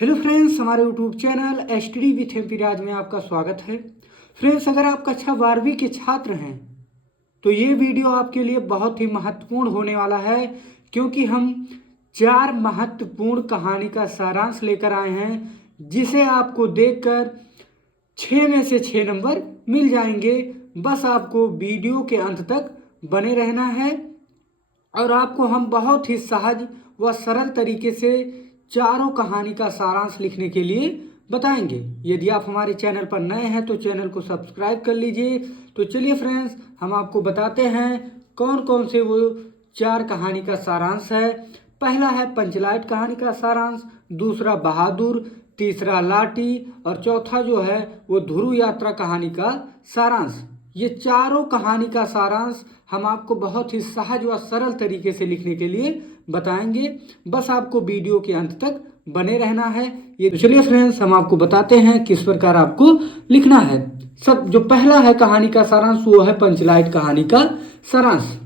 Hello friends, हमारे YouTube channel STD with MP Raj में आपका स्वागत है। फ्रेंड्स, अगर आप कक्षा 12वीं के छात्र हैं तो ये वीडियो आपके लिए बहुत ही महत्वपूर्ण होने वाला है, क्योंकि हम 4 महत्वपूर्ण कहानी का सारांश लेकर आए हैं, जिसे आपको देखकर 6 में से 6 नंबर मिल जाएंगे। बस आपको वीडियो के अंत तक बने रहना है और आपको हम बहुत ही सहज व सरल तरीके से चारों कहानी का सारांश लिखने के लिए बताएंगे। यदि आप हमारे चैनल पर नए हैं तो चैनल को सब्सक्राइब कर लीजिए। तो चलिए फ्रेंड्स, हम आपको बताते हैं कौन कौन से वो 4 कहानी का सारांश है। पहला है पंचलाइट कहानी का सारांश, दूसरा बहादुर, तीसरा लाठी और चौथा जो है वो ध्रुव यात्रा कहानी का सारांश। ये चारों कहानी का सारांश हम आपको बहुत ही सहज व सरल तरीके से लिखने के लिए बताएंगे। बस आपको वीडियो के अंत तक बने रहना है। ये तो चलिए फ्रेंड्स, हम आपको बताते हैं किस प्रकार आपको लिखना है। सब जो पहला है कहानी का सारांश वो है पंचलाइट कहानी का सारांश।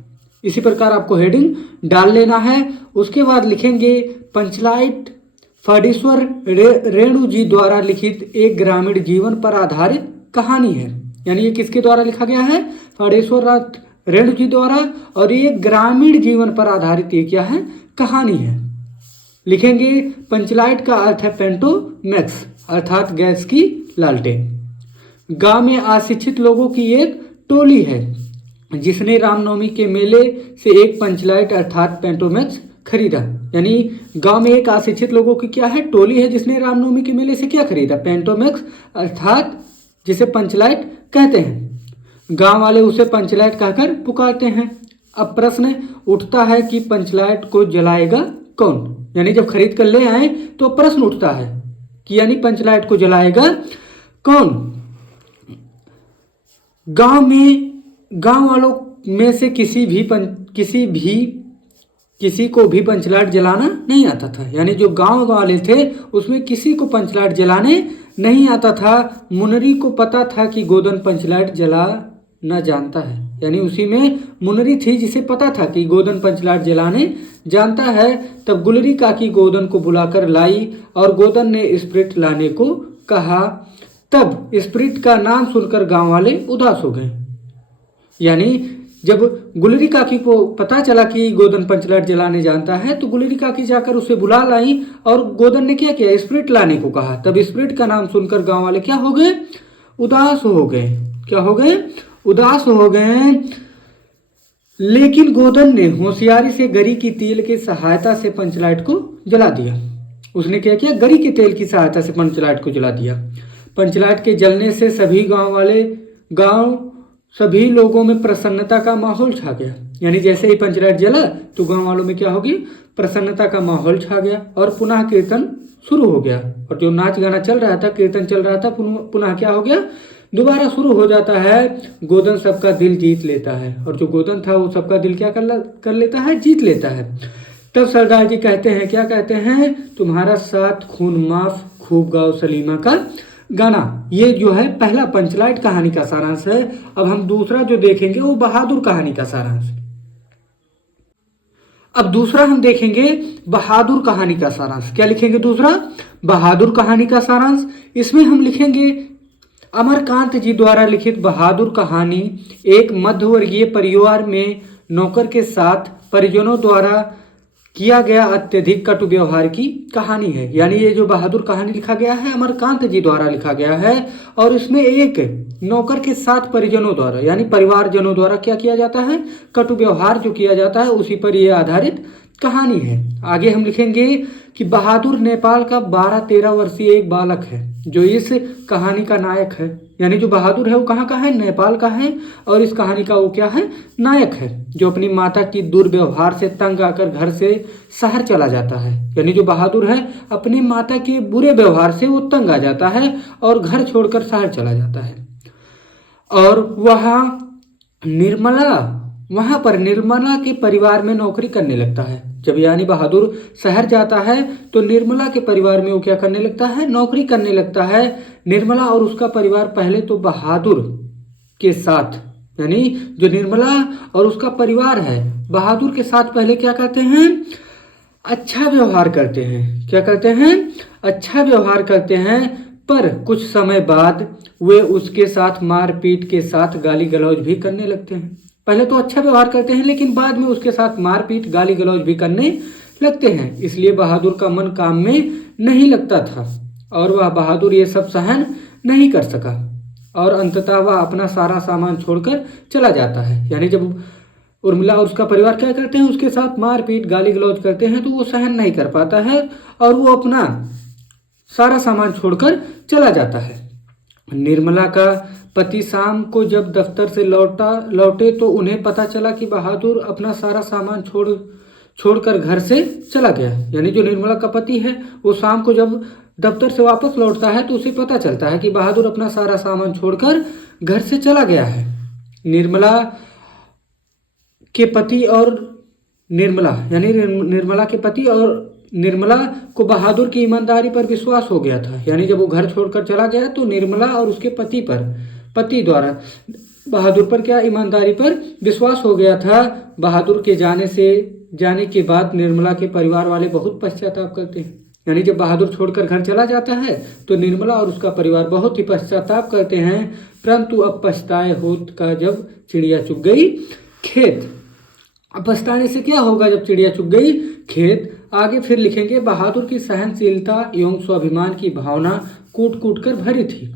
इसी प्रकार आपको हेडिंग डाल लेना है। उसके बाद लिखेंगे पंचलाइट फडीश्वर रेणु जी द्वारा लिखित एक ग्रामीण जीवन पर आधारित कहानी है। यानी ये किसके द्वारा लिखा गया है? फडेश्वर रेणु जी द्वारा। और ये ग्रामीण जीवन पर आधारित ये क्या है? कहानी है। लिखेंगे पंचलाइट का अर्थ है पेंटोमैक्स अर्थात गैस की लालटेन। गांव में अशिक्षित लोगों की एक टोली है जिसने रामनवमी के मेले से एक पंचलाइट अर्थात पेंटोमैक्स खरीदा। यानी गांव में एक अशिक्षित लोगों की क्या है? टोली है जिसने रामनवमी के मेले से क्या खरीदा? पेंटोमैक्स अर्थात जिसे पंचलाइट कहते हैं। गांव वाले उसे पंचलाइट कहकर पुकारते हैं। अब प्रश्न उठता है कि पंचलाइट को जलाएगा कौन? यानी जब खरीद कर ले आए तो प्रश्न उठता है कि यानी पंचलाइट को जलाएगा कौन? गांव वालों में से किसी को भी पंचलाइट जलाना नहीं आता था। यानी जो गांव वाले थे उसमें किसी को पंचलाइट जलाने नहीं आता था। मुनरी को पता था कि गोदन पंचलाइट जलाना जानता है। यानी उसी में मुनरी थी जिसे पता था कि गोदन पंचलाइट जलाने जानता है। तब गुलरी काकी गोदन को बुलाकर लाई और गोदन ने स्प्रिट लाने को कहा। तब स्प्रिट का नाम सुनकर गांव वाले उदास हो गए। यानी जब गुलरी काकी को पता चला कि गोदन पंचलाइट जलाने जानता है तो गुलरी काकी जाकर उसे बुला लाई और गोदन ने क्या किया? स्प्रिट लाने को कहा। तब स्प्रिट का नाम सुनकर गांव वाले क्या हो गए? उदास हो गए। क्या हो गए? उदास हो गए। लेकिन गोदन ने होशियारी से गरी की तेल की सहायता से पंचलाइट को जला दिया। उसने क्या किया? गरी के तेल की सहायता से पंचलाइट को जला दिया। पंचलाइट के जलने से सभी लोगों में प्रसन्नता का माहौल छा गया। यानी जैसे ही पंचलाइट जला तो गांव वालों में क्या होगी? प्रसन्नता का माहौल छा गया और पुनः कीर्तन शुरू हो गया। और जो नाच गाना चल रहा था, कीर्तन चल रहा था, पुनः क्या हो गया? दोबारा शुरू हो जाता है। गोदन सबका दिल जीत लेता है। और जो गोदन था वो सबका दिल क्या कर लेता है? जीत लेता है। तब सरदार जी कहते हैं, क्या कहते हैं? तुम्हारा साथ खून माफ, खूब गाओ सलीमा का गाना। ये जो है पहला पंचलाइट कहानी का सारांश है। अब हम दूसरा जो देखेंगे वो बहादुर कहानी का सारांश। अब दूसरा हम देखेंगे बहादुर कहानी का सारांश। क्या लिखेंगे? दूसरा बहादुर कहानी का सारांश। इसमें हम लिखेंगे अमरकांत जी द्वारा लिखित बहादुर कहानी एक मध्यवर्गीय परिवार में नौकर के साथ परिजनों द्वारा किया गया अत्यधिक कटु व्यवहार की कहानी है। यानी ये जो बहादुर कहानी लिखा गया है अमरकांत जी द्वारा लिखा गया है और इसमें एक नौकर के साथ परिजनों द्वारा यानी परिवारजनों द्वारा क्या किया जाता है? कटु व्यवहार जो किया जाता है उसी पर यह आधारित कहानी है। आगे हम लिखेंगे कि बहादुर नेपाल का 12-13 वर्षीय एक बालक है जो इस कहानी का नायक है। यानी जो बहादुर है वो कहाँ का है? नेपाल का है। और इस कहानी का वो क्या है? नायक है, जो अपनी माता की दुर्व्यवहार से तंग आकर घर से शहर चला जाता है। यानी जो बहादुर है अपनी माता के बुरे व्यवहार से वो तंग आ जाता है और घर छोड़कर शहर चला जाता है। और वहां पर निर्मला के परिवार में नौकरी करने लगता है। जब यानी बहादुर शहर जाता है तो निर्मला के परिवार में वो क्या करने लगता है? नौकरी करने लगता है। निर्मला और उसका परिवार पहले तो बहादुर के साथ, यानी जो निर्मला और उसका परिवार है बहादुर के साथ पहले क्या करते हैं? अच्छा व्यवहार करते हैं। क्या करते हैं? अच्छा व्यवहार करते हैं। पर कुछ समय बाद वे उसके साथ मारपीट के साथ गाली गलौज भी करने लगते हैं। पहले तो अच्छा व्यवहार करते हैं, लेकिन बाद में उसके साथ मारपीट गाली गलौज भी करने लगते हैं। इसलिए बहादुर का मन काम में नहीं लगता था और वह बहादुर ये सब सहन नहीं कर सका और अंततः वह अपना सारा सामान छोड़कर चला जाता है। यानी जब उर्मिला और उसका परिवार क्या करते हैं, उसके साथ मारपीट गाली गलौज करते हैं, तो वो सहन नहीं कर पाता है और वो अपना सारा सामान छोड़कर चला जाता है। निर्मला का पति शाम को जब दफ्तर से लौटे तो उन्हें पता चला कि बहादुर अपना सारा सामान छोड़कर घर से चला गया। यानी जो निर्मला का पति है, वो शाम को जब दफ्तर से वापस लौटता है तो उसे पता चलता है कि बहादुर अपना सारा सामान छोड़कर घर से चला गया है। निर्मला के पति और निर्मला यानी निर्मला के पति और निर्मला को बहादुर की ईमानदारी पर विश्वास हो गया था। यानी जब वो घर छोड़कर चला गया तो निर्मला और उसके पति द्वारा बहादुर पर क्या ईमानदारी पर विश्वास हो गया था। बहादुर के जाने के बाद निर्मला के परिवार वाले बहुत पश्चाताप करते हैं। यानी जब बहादुर छोड़कर घर चला जाता है तो निर्मला और उसका परिवार बहुत ही पश्चाताप करते हैं। परंतु अब पछताए होत का जब चिड़िया चुग गई खेत। अब पछताने से क्या होगा जब चिड़िया चुग गई खेत। आगे फिर लिखेंगे, बहादुर की सहनशीलता एवं स्वाभिमान की भावना कूट कूट कर भरी थी।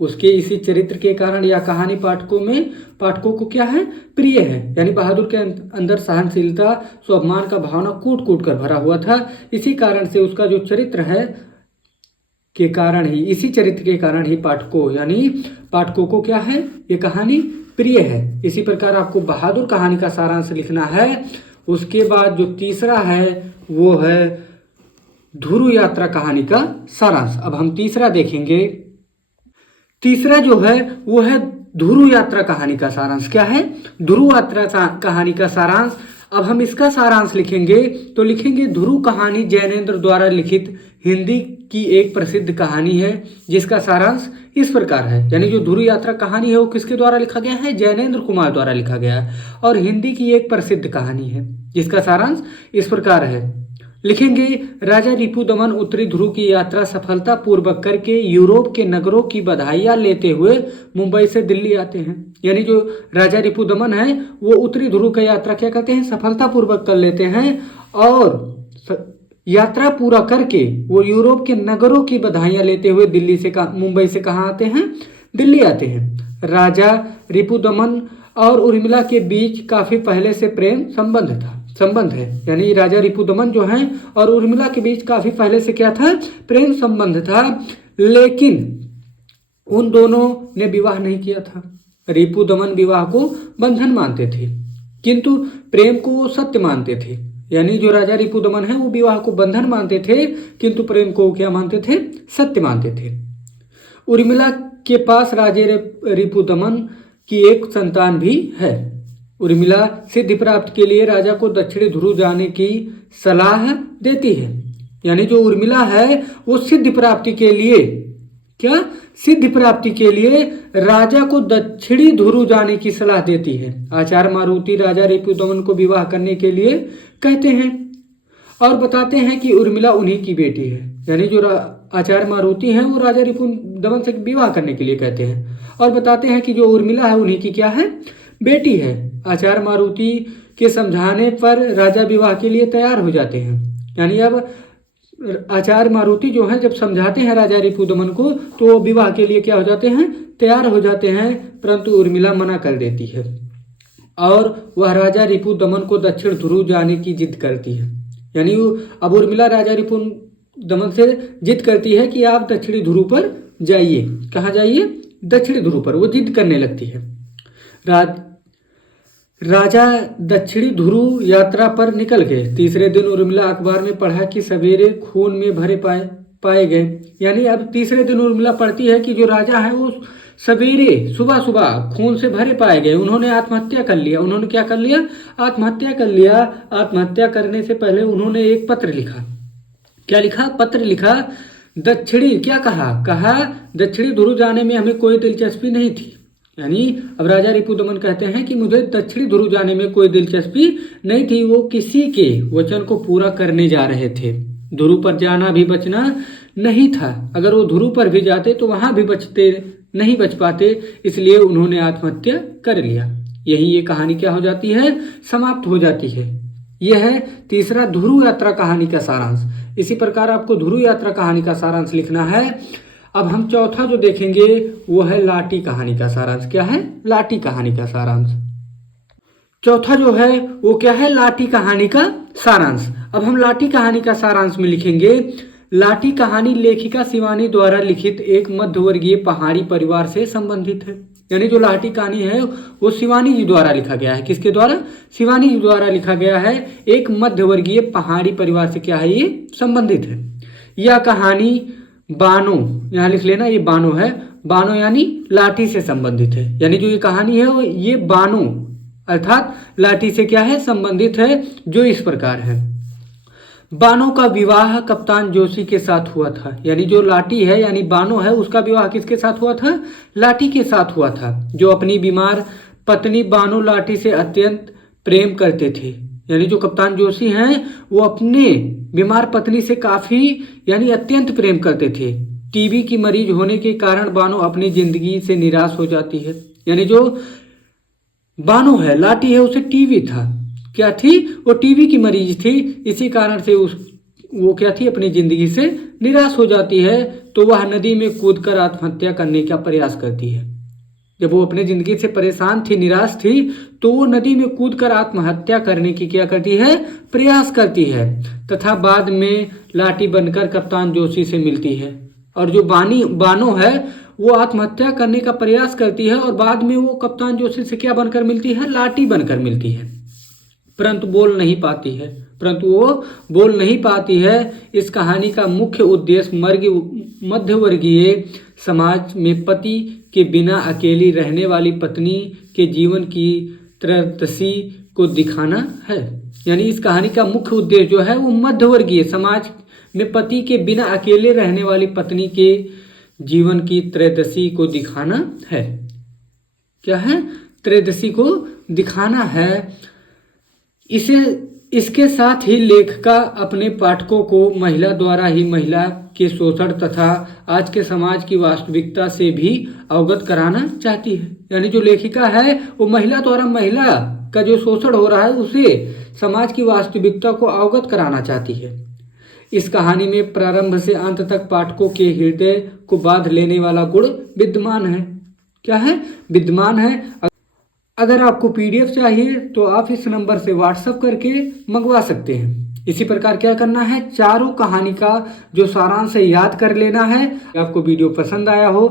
उसके इसी चरित्र के कारण यह कहानी पाठकों को क्या है, प्रिय है। यानी बहादुर के अंदर सहनशीलता स्वाभिमान का भावना कूट कूट कर भरा हुआ था। इसी कारण से उसका जो चरित्र है इसी चरित्र के कारण ही पाठकों को क्या है, ये कहानी प्रिय है। इसी प्रकार आपको बहादुर कहानी का सारांश लिखना है। उसके बाद जो तीसरा है वो है ध्रुव यात्रा कहानी का सारांश। अब हम तीसरा देखेंगे। तीसरा जो है वो है ध्रुव यात्रा कहानी का सारांश। क्या है? ध्रुव यात्रा कहानी का सारांश। अब हम इसका सारांश लिखेंगे तो लिखेंगे, ध्रुव कहानी जैनेन्द्र द्वारा लिखित हिंदी की एक प्रसिद्ध कहानी है जिसका सारांश इस प्रकार है। यानी जो ध्रुव यात्रा कहानी है वो किसके द्वारा लिखा गया है? जैनेन्द्र कुमार द्वारा लिखा गया है और हिंदी की एक प्रसिद्ध कहानी है जिसका सारांश इस प्रकार है। लिखेंगे, राजा रिपुदमन उत्तरी ध्रुव की यात्रा सफलता पूर्वक करके यूरोप के नगरों की बधाइयां लेते हुए मुंबई से दिल्ली आते हैं। यानी जो राजा रिपुदमन है वो उत्तरी ध्रुव की यात्रा क्या करते हैं, सफलता पूर्वक कर लेते हैं और यात्रा पूरा करके वो यूरोप के नगरों की बधाइयां लेते हुए मुंबई से कहाँ आते हैं? दिल्ली आते हैं। राजा रिपुदमन और उर्मिला के बीच काफी पहले से प्रेम संबंध है। यानी राजा रिपुदमन जो हैं और उर्मिला के बीच काफी पहले से क्या था? प्रेम संबंध था। लेकिन उन दोनों ने विवाह नहीं किया था। रिपुदमन विवाह को बंधन मानते थे किंतु प्रेम को सत्य मानते थे। यानी जो राजा रिपुदमन है वो विवाह को बंधन मानते थे किंतु प्रेम को क्या मानते थे? सत्य मानते थे। उर्मिला के पास राजा रिपुदमन की एक संतान भी है। उर्मिला सिद्धि प्राप्ति के लिए राजा को दक्षिणी ध्रुव जाने की सलाह देती है। यानी जो उर्मिला है वो सिद्धि प्राप्ति के लिए राजा को दक्षिणी ध्रुव जाने की सलाह देती है। आचार्य मारुति राजा रिपुदमन को विवाह करने के लिए कहते हैं और बताते हैं कि उर्मिला उन्हीं की बेटी है। यानी जो आचार्य मारुति हैं वो राजा रिपुदमन से विवाह करने के लिए कहते हैं और बताते हैं कि जो उर्मिला है उन्हीं की क्या है? बेटी है। आचार्य मारुति के समझाने पर राजा विवाह के लिए तैयार हो जाते हैं। यानी अब आचार्य मारुति जो है जब समझाते हैं राजा रिपुदमन को तो वो विवाह के लिए क्या हो जाते हैं? तैयार हो जाते हैं। परंतु उर्मिला मना कर देती है और वह राजा रिपुदमन को दक्षिण ध्रुव जाने की जिद करती है। यानी अब उर्मिला राजा रिपुदमन से जिद करती है कि आप दक्षिणी ध्रुव पर जाइए। कहाँ जाइए? दक्षिणी ध्रुव पर। वो जिद करने लगती है। राजा दक्षिणी ध्रुव यात्रा पर निकल गए। तीसरे दिन उर्मिला अखबार में पढ़ा कि सवेरे खून में भरे पाए गए। यानी अब तीसरे दिन उर्मिला पढ़ती है कि जो राजा है वो सवेरे सुबह खून से भरे पाए गए। उन्होंने आत्महत्या कर लिया। उन्होंने क्या कर लिया? आत्महत्या कर लिया। आत्महत्या करने से पहले उन्होंने एक पत्र लिखा। क्या लिखा? पत्र लिखा। दक्षिणी क्या कहा दक्षिणी ध्रुव जाने में हमें कोई दिलचस्पी नहीं थी। यानी अब राजा रिपुदमन कहते हैं कि मुझे दक्षिणी ध्रुव जाने में कोई दिलचस्पी नहीं थी। वो किसी के वचन को पूरा करने जा रहे थे। ध्रुव पर जाना भी बचना नहीं था। अगर वो ध्रुव पर भी जाते तो वहां भी नहीं बच पाते, इसलिए उन्होंने आत्महत्या कर लिया। यही ये कहानी क्या हो जाती है, समाप्त हो जाती है। यह है तीसरा ध्रुव यात्रा कहानी का सारांश। इसी प्रकार आपको ध्रुव यात्रा कहानी का सारांश लिखना है। अब हम चौथा जो देखेंगे वो है लाठी कहानी का सारांश। क्या है, लाठी कहानी का सारांश। चौथा जो है वो क्या है, लाठी कहानी का सारांश। अब हम लाठी कहानी का सारांश में लिखेंगे, लाठी कहानी लेखिका शिवानी द्वारा लिखित एक मध्यवर्गीय पहाड़ी परिवार से संबंधित है। यानी जो लाठी कहानी है वो शिवानी जी द्वारा लिखा गया है। किसके द्वारा, शिवानी जी द्वारा लिखा गया है। एक मध्यवर्गीय पहाड़ी परिवार से क्या है, ये संबंधित है। यह कहानी बानो, यहाँ लिख लेना, ये बानो है। बानो यानी लाठी से संबंधित है। यानी जो ये कहानी है वो ये बानो अर्थात लाठी से क्या है, संबंधित है। जो इस प्रकार है, बानो का विवाह कप्तान जोशी के साथ हुआ था। यानी जो लाठी है यानी बानो है, उसका विवाह किसके साथ हुआ था, लाठी के साथ हुआ था, जो अपनी बीमार पत्नी बानो लाठी से अत्यंत प्रेम करते थे। यानी जो कप्तान जोशी हैं वो अपने बीमार पत्नी से काफी यानी अत्यंत प्रेम करते थे। टीबी की मरीज होने के कारण बानो अपनी जिंदगी से निराश हो जाती है। यानी जो बानो है, लाठी है, उसे टीबी था। क्या थी, वो टीबी की मरीज थी। इसी कारण से वो क्या थी, अपनी जिंदगी से निराश हो जाती है। तो वह नदी में कूदकर आत्महत्या करने का प्रयास करती है। जब वो अपने जिंदगी से परेशान थी, निराश थी, तो वो नदी में कूदकर आत्महत्या करने की क्या करती है, प्रयास करती है। तथा बाद में लाठी बनकर कप्तान जोशी से मिलती है। और जो बानो है वो आत्महत्या करने का प्रयास करती है और बाद में वो कप्तान जोशी से क्या बनकर मिलती है, लाठी बनकर मिलती है। परंतु वो बोल नहीं पाती है। इस कहानी का मुख्य उद्देश्य मध्यवर्गीय समाज में पति के बिना अकेली रहने वाली पत्नी के जीवन की त्रयोदशी को दिखाना है। यानी इस कहानी का मुख्य उद्देश्य जो है वो मध्यवर्गीय समाज में पति के बिना अकेले रहने वाली पत्नी के जीवन की त्रयोदशी को दिखाना है। क्या है, त्रयोदशी को दिखाना है। इसके साथ ही लेखिका अपने पाठकों को महिला द्वारा ही महिला के शोषण तथा आज के समाज की वास्तविकता से भी अवगत कराना चाहती है। यानी जो लेखिका है वो महिला द्वारा महिला का जो शोषण हो रहा है उसे समाज की वास्तविकता को अवगत कराना चाहती है। इस कहानी में प्रारंभ से अंत तक पाठकों के हृदय को बांध लेने वाला गुण विद्यमान है। क्या है, विद्यमान है। अगर आपको पीडीएफ चाहिए तो आप इस नंबर से व्हाट्सएप करके मंगवा सकते हैं। इसी प्रकार क्या करना है, चारों कहानी का जो सारांश है याद कर लेना है। आपको वीडियो पसंद आया हो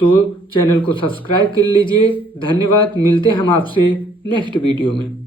तो चैनल को सब्सक्राइब कर लीजिए। धन्यवाद। मिलते हैं हम आपसे नेक्स्ट वीडियो में।